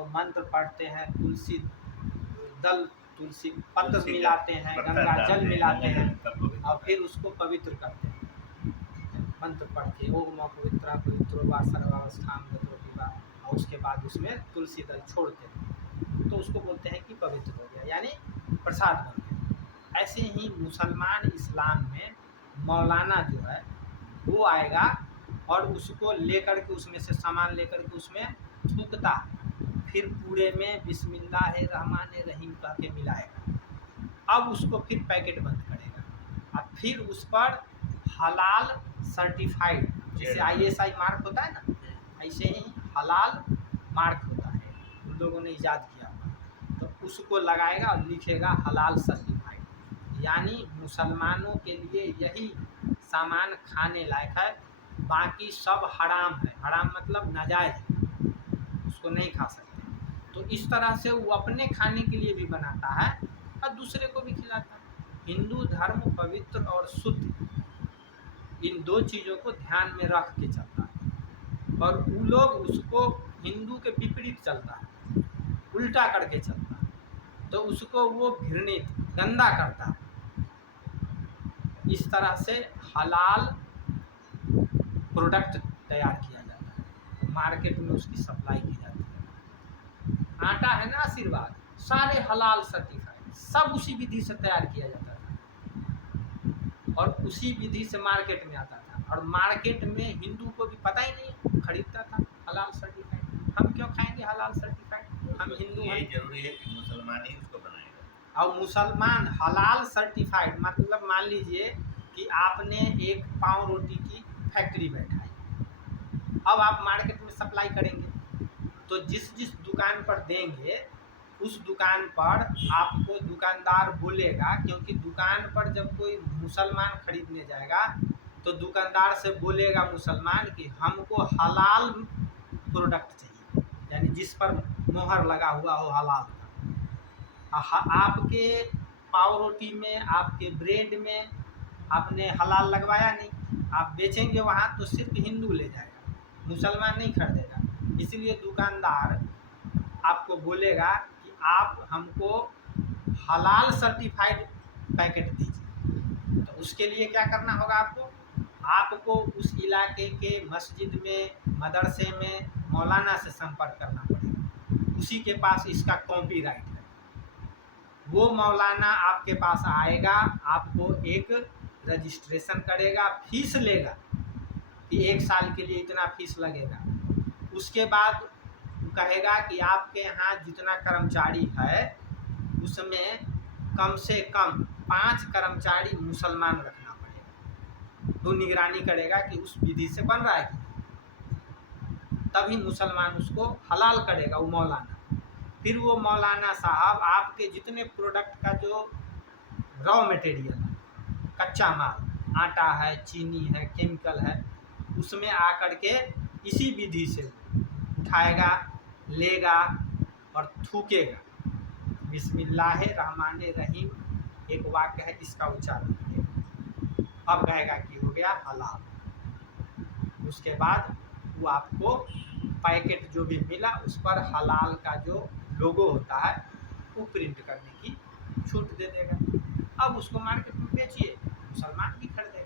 तो मंत्र पढ़ते हैं, तुलसी दल, तुलसी पत्र मिलाते हैं, गंगा जल मिलाते हैं और फिर उसको पवित्र करते हैं मंत्र पढ़ के, ओम पवित्रा पवित्रो वा सर्वावस्थाम गतो विवा, और उसके बाद उसमें तुलसी दल छोड़ते हैं तो उसको बोलते हैं कि पवित्र हो गया, यानी प्रसाद बन गया। ऐसे ही मुसलमान इस्लाम में मौलाना जो है वो आएगा और उसको लेकर के उसमें से सामान लेकर के उसमें थूकता, फिर पूरे में बिस्मिल्लाहिर्रहमानिर्रहीम कह के मिलाएगा, अब उसको फिर पैकेट बंद करेगा और फिर उस पर हलाल सर्टिफाइड, जैसे ISI मार्क होता है ना, ऐसे ही हलाल मार्क होता है, उन लोगों ने ईजाद किया तो उसको लगाएगा और लिखेगा हलाल सर्टिफाइड, यानी मुसलमानों के लिए यही सामान खाने लायक है, बाकी सब हराम है। हराम मतलब नाजायज़ है, उसको नहीं खा सकते। तो इस तरह से वो अपने खाने के लिए भी बनाता है और दूसरे को भी खिलाता है। हिंदू धर्म पवित्र और शुद्ध, इन दो चीज़ों को ध्यान में रख के चलता है, और वो लोग उसको हिंदू के विपरीत चलता है, उल्टा करके चलता है, तो उसको वो घृणित गंदा करता है। इस तरह से हलाल प्रोडक्ट तैयार किया जाता है, मार्केट में उसकी सप्लाई की जाती है। आटा है ना आशीर्वाद, सारे हलाल सर्टिफाइड, सब उसी विधि से तैयार किया जाता था और उसी विधि से मार्केट में आता था, और मार्केट में हिंदू को भी पता ही नहीं, खरीदता था हलाल सर्टिफाइड। हम क्यों खाएंगे हलाल सर्टिफाइड, हम हिंदू हैं। जरूरी है कि मुसलमान ही उसको बनाएगा, और मुसलमान हलाल सर्टिफाइड मतलब मान लीजिए कि आपने एक पाव रोटी की फैक्ट्री बैठाई, अब आप मार्केट में सप्लाई करेंगे तो जिस जिस दुकान पर देंगे उस दुकान पर आपको दुकानदार बोलेगा, क्योंकि दुकान पर जब कोई मुसलमान खरीदने जाएगा तो दुकानदार से बोलेगा मुसलमान कि हमको हलाल प्रोडक्ट चाहिए, यानी जिस पर मोहर लगा हुआ हो हलाल का। आपके पाव रोटी में, आपके ब्रेड में आपने हलाल लगवाया नहीं, आप बेचेंगे वहाँ तो सिर्फ हिंदू ले जाएगा, मुसलमान नहीं खरीदेगा। इसलिए दुकानदार आपको बोलेगा कि आप हमको हलाल सर्टिफाइड पैकेट दीजिए। तो उसके लिए क्या करना होगा आपको उस इलाके के मस्जिद में, मदरसे में मौलाना से संपर्क करना पड़ेगा, उसी के पास इसका कॉपीराइट है। वो मौलाना आपके पास आएगा, आपको एक रजिस्ट्रेशन करेगा, फीस लेगा कि 1 साल के लिए इतना फीस लगेगा। उसके बाद कहेगा कि आपके यहाँ जितना कर्मचारी है उसमें कम से कम 5 कर्मचारी मुसलमान रखना पड़ेगा, तो निगरानी करेगा कि उस विधि से बन रहा है कि तभी मुसलमान उसको हलाल करेगा वो मौलाना। फिर वो मौलाना साहब आपके जितने प्रोडक्ट का जो रॉ मटेरियल है, कच्चा माल, आटा है, चीनी है, केमिकल है, उसमें आकर के इसी विधि से उठाएगा, लेगा और थूकेगा। बिस्मिल्लाहिर्रहमानिर्रहीम एक वाक्य है, इसका उच्चारण करेगा, अब कहेगा कि हो गया हलाल। उसके बाद वो आपको पैकेट जो भी मिला उस पर हलाल का जो लोगो होता है वो प्रिंट करने की छूट दे देगा। अब उसको मार्केट में बेचिए, मुसलमान भी खरीदेगा।